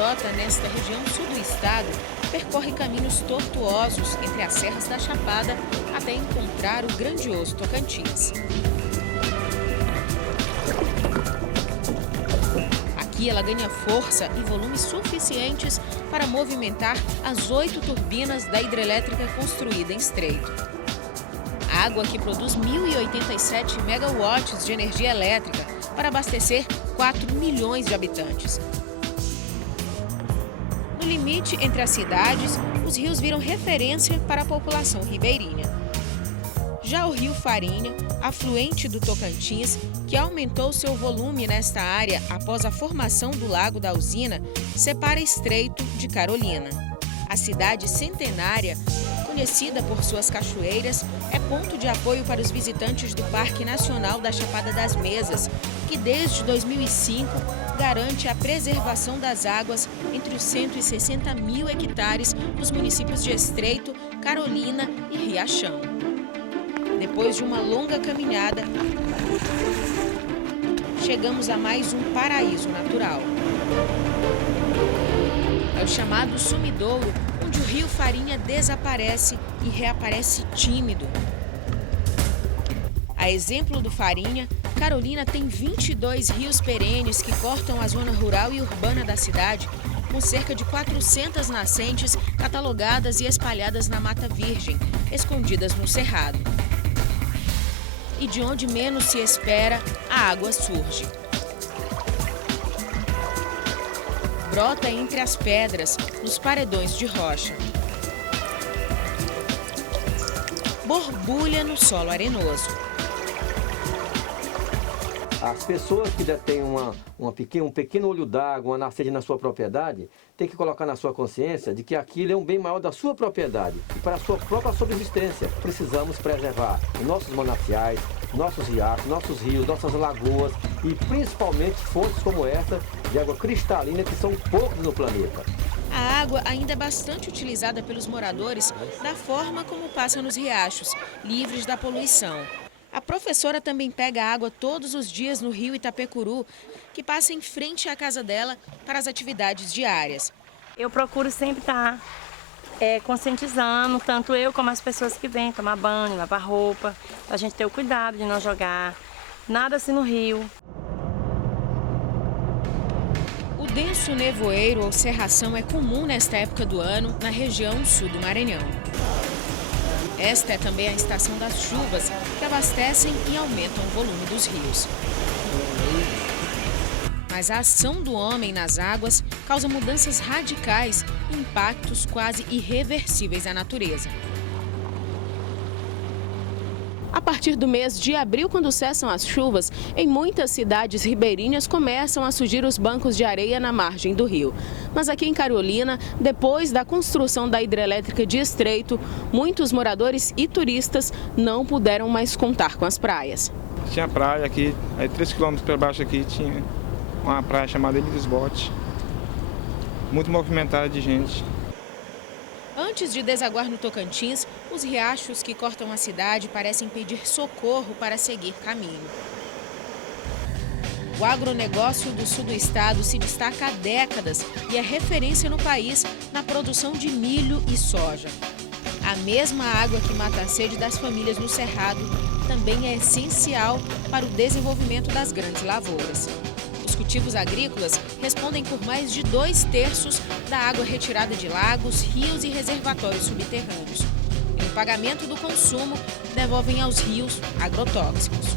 brota nesta região sul do estado percorre caminhos tortuosos entre as serras da Chapada até encontrar o grandioso Tocantins. Aqui ela ganha força e volumes suficientes para movimentar as 8 turbinas da hidrelétrica construída em Estreito. A água aqui produz 1.087 megawatts de energia elétrica para abastecer 4 milhões de habitantes. No limite entre as cidades, os rios viram referência para a população ribeirinha. Já o rio Farinha, afluente do Tocantins, que aumentou seu volume nesta área após a formação do Lago da Usina, separa Estreito de Carolina. A cidade centenária, conhecida por suas cachoeiras, é ponto de apoio para os visitantes do Parque Nacional da Chapada das Mesas, que desde 2005 garante a preservação das águas entre os 160 mil hectares dos municípios de Estreito, Carolina e Riachão. Depois de uma longa caminhada, chegamos a mais um paraíso natural. É o chamado sumidouro, onde o rio Farinha desaparece e reaparece tímido. A exemplo do Farinha, Carolina tem 22 rios perenes que cortam a zona rural e urbana da cidade, com cerca de 400 nascentes catalogadas e espalhadas na Mata Virgem, escondidas no Cerrado. E de onde menos se espera, a água surge. Brota entre as pedras, nos paredões de rocha. Borbulha no solo arenoso. As pessoas que detêm um pequeno olho d'água, uma nascente na sua propriedade, tem que colocar na sua consciência de que aquilo é um bem maior da sua propriedade e para a sua própria subsistência. Precisamos preservar os nossos mananciais, nossos riachos, nossos rios, nossas lagoas e principalmente fontes como essa de água cristalina que são poucos no planeta. A água ainda é bastante utilizada pelos moradores da forma como passa nos riachos, livres da poluição. A professora também pega água todos os dias no rio Itapecuru, que passa em frente à casa dela para as atividades diárias. Eu procuro sempre estar conscientizando, tanto eu como as pessoas que vêm tomar banho, lavar roupa, para a gente ter o cuidado de não jogar nada assim no rio. O denso nevoeiro ou cerração é comum nesta época do ano na região sul do Maranhão. Esta é também a estação das chuvas, que abastecem e aumentam o volume dos rios. Mas a ação do homem nas águas causa mudanças radicais e impactos quase irreversíveis à natureza. A partir do mês de abril, quando cessam as chuvas, em muitas cidades ribeirinhas começam a surgir os bancos de areia na margem do rio. Mas aqui em Carolina, depois da construção da hidrelétrica de Estreito, muitos moradores e turistas não puderam mais contar com as praias. Tinha praia aqui, aí 3 quilômetros para baixo aqui tinha uma praia chamada Ilha dos Botes, muito movimentada de gente. Antes de desaguar no Tocantins, os riachos que cortam a cidade parecem pedir socorro para seguir caminho. O agronegócio do sul do estado se destaca há décadas e é referência no país na produção de milho e soja. A mesma água que mata a sede das famílias no Cerrado também é essencial para o desenvolvimento das grandes lavouras. Os cultivos agrícolas respondem por mais de 2/3 da água retirada de lagos, rios e reservatórios subterrâneos. E no pagamento do consumo, devolvem aos rios agrotóxicos.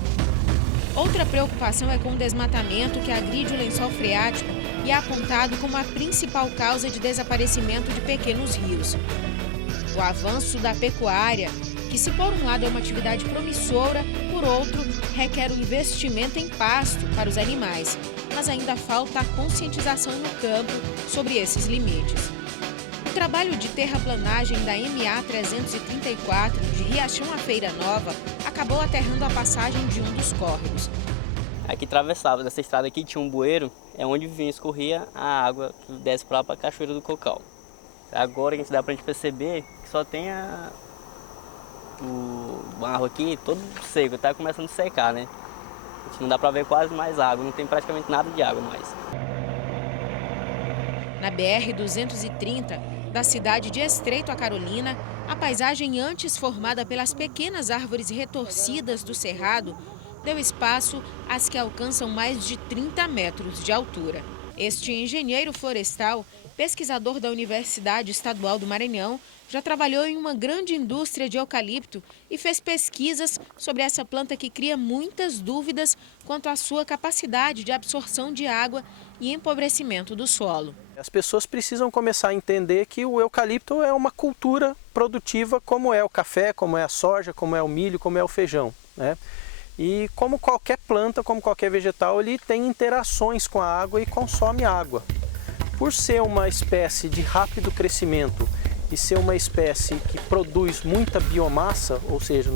Outra preocupação é com o desmatamento que agride o lençol freático e é apontado como a principal causa de desaparecimento de pequenos rios. O avanço da pecuária, que se por um lado é uma atividade promissora, por outro requer o investimento em pasto para os animais, mas ainda falta a conscientização no campo sobre esses limites. O trabalho de terraplanagem da MA 334 de Riachão à Feira Nova acabou aterrando a passagem de um dos córregos. Aqui atravessava, nessa estrada aqui tinha um bueiro, é onde vinha, escorria a água que desce para lá para a Cachoeira do Cocal. Agora a gente dá para a gente perceber que só tem o barro aqui todo seco, está começando a secar, né? Não dá para ver quase mais água, não tem praticamente nada de água mais. Na BR-230, da cidade de Estreito a Carolina, a paisagem antes formada pelas pequenas árvores retorcidas do cerrado deu espaço às que alcançam mais de 30 metros de altura. Este engenheiro florestal, pesquisador da Universidade Estadual do Maranhão, já trabalhou em uma grande indústria de eucalipto e fez pesquisas sobre essa planta que cria muitas dúvidas quanto à sua capacidade de absorção de água e empobrecimento do solo. As pessoas precisam começar a entender que o eucalipto é uma cultura produtiva como é o café, como é a soja, como é o milho, como é o feijão, né? E como qualquer planta, como qualquer vegetal, ele tem interações com a água e consome água. Por ser uma espécie de rápido crescimento e ser uma espécie que produz muita biomassa, ou seja,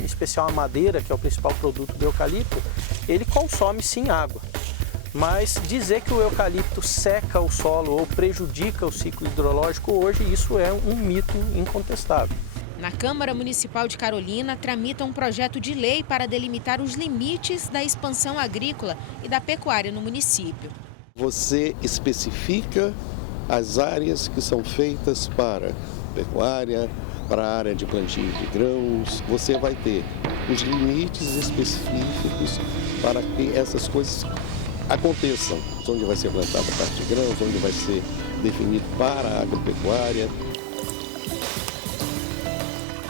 em especial a madeira, que é o principal produto do eucalipto, ele consome sim água. Mas dizer que o eucalipto seca o solo ou prejudica o ciclo hidrológico hoje, isso é um mito incontestável. Na Câmara Municipal de Carolina, tramita um projeto de lei para delimitar os limites da expansão agrícola e da pecuária no município. Você especifica as áreas que são feitas para pecuária, para a área de plantio de grãos. Você vai ter os limites específicos para que essas coisas aconteçam. Onde vai ser plantada a parte de grãos, onde vai ser definido para a agropecuária.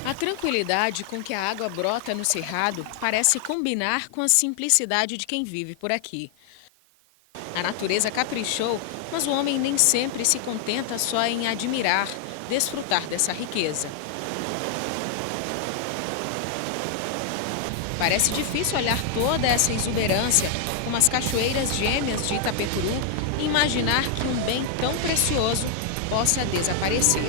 A tranquilidade com que a água brota no cerrado parece combinar com a simplicidade de quem vive por aqui. A natureza caprichou, mas o homem nem sempre se contenta só em admirar, desfrutar dessa riqueza. Parece difícil olhar toda essa exuberância, como as cachoeiras gêmeas de Itapecuru, e imaginar que um bem tão precioso possa desaparecer.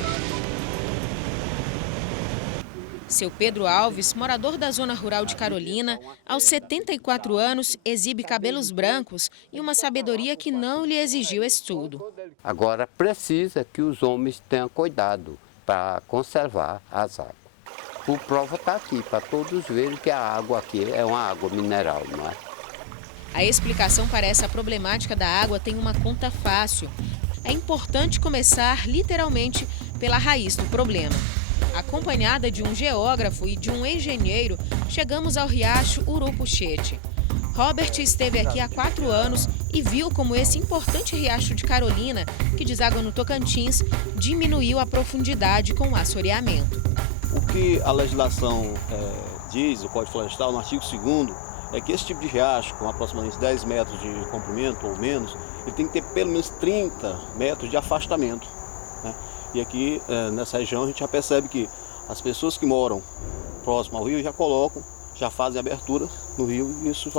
Seu Pedro Alves, morador da zona rural de Carolina, aos 74 anos, exibe cabelos brancos e uma sabedoria que não lhe exigiu estudo. Agora precisa que os homens tenham cuidado para conservar as águas. O prova está aqui, para todos verem que a água aqui é uma água mineral, não é? A explicação para essa problemática da água tem uma conta fácil. É importante começar, literalmente, pela raiz do problema. Acompanhada de um geógrafo e de um engenheiro, chegamos ao riacho Urupuxete. Robert esteve aqui há 4 anos e viu como esse importante riacho de Carolina, que deságua no Tocantins, diminuiu a profundidade com o assoreamento. O que a legislação diz, o Código Florestal, no artigo 2º, é que esse tipo de riacho, com aproximadamente 10 metros de comprimento ou menos, ele tem que ter pelo menos 30 metros de afastamento, né? E aqui, nessa região, a gente já percebe que as pessoas que moram próximo ao rio já fazem abertura no rio e isso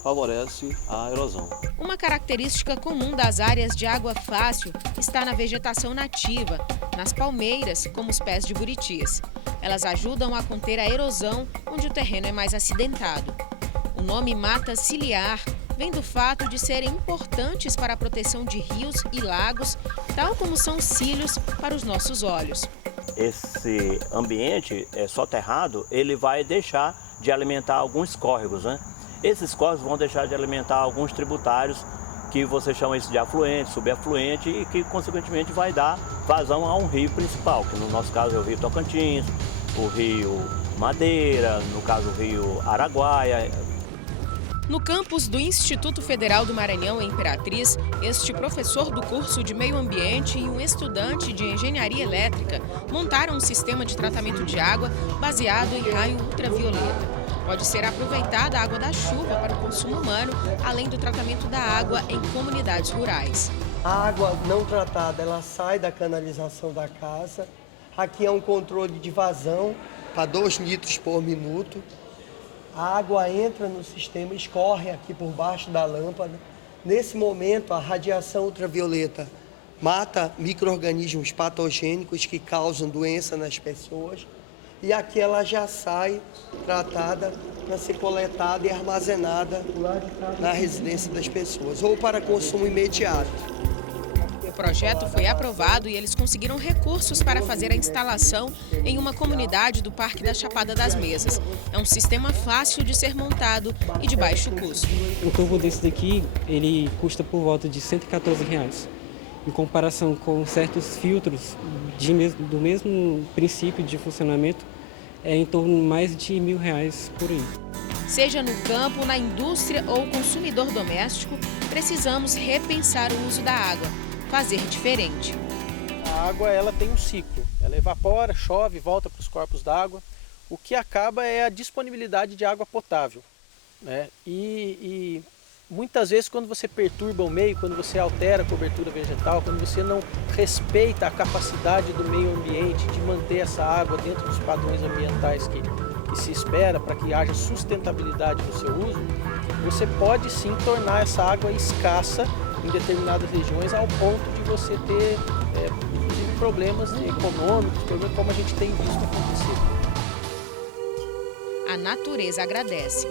favorece a erosão. Uma característica comum das áreas de água fácil está na vegetação nativa, nas palmeiras, como os pés de buritis. Elas ajudam a conter a erosão onde o terreno é mais acidentado. O nome mata ciliar vem do fato de serem importantes para a proteção de rios e lagos, tal como são cílios para os nossos olhos. Esse ambiente soterrado, ele vai deixar de alimentar alguns córregos, né? Esses córregos vão deixar de alimentar alguns tributários, que você chama isso de afluente, subafluente, e que, consequentemente, vai dar vazão a um rio principal, que no nosso caso é o rio Tocantins, o rio Madeira, no caso o rio Araguaia. No campus do Instituto Federal do Maranhão, em Imperatriz, este professor do curso de Meio Ambiente e um estudante de Engenharia Elétrica montaram um sistema de tratamento de água baseado em raio ultravioleta. Pode ser aproveitada a água da chuva para o consumo humano, além do tratamento da água em comunidades rurais. A água não tratada, ela sai da canalização da casa. Aqui é um controle de vazão para 2 litros por minuto. A água entra no sistema, escorre aqui por baixo da lâmpada. Nesse momento, a radiação ultravioleta mata micro-organismos patogênicos que causam doença nas pessoas. E aqui ela já sai tratada para ser coletada e armazenada na residência das pessoas, ou para consumo imediato. O projeto foi aprovado e eles conseguiram recursos para fazer a instalação em uma comunidade do Parque da Chapada das Mesas. É um sistema fácil de ser montado e de baixo custo. Um tubo desse daqui, ele custa por volta de R$ 114. em comparação com certos filtros do mesmo princípio de funcionamento, é em torno de mais de R$1.000 por aí. Seja no campo, na indústria ou consumidor doméstico, precisamos repensar o uso da água, fazer diferente. A água ela tem um ciclo, ela evapora, chove, volta para os corpos d'água. O que acaba é a disponibilidade de água potável, né? E muitas vezes quando você perturba o meio, quando você altera a cobertura vegetal, quando você não respeita a capacidade do meio ambiente de manter essa água dentro dos padrões ambientais que se espera para que haja sustentabilidade no seu uso, você pode sim tornar essa água escassa em determinadas regiões ao ponto de você ter inclusive problemas econômicos, problemas como a gente tem visto acontecer. A natureza agradece.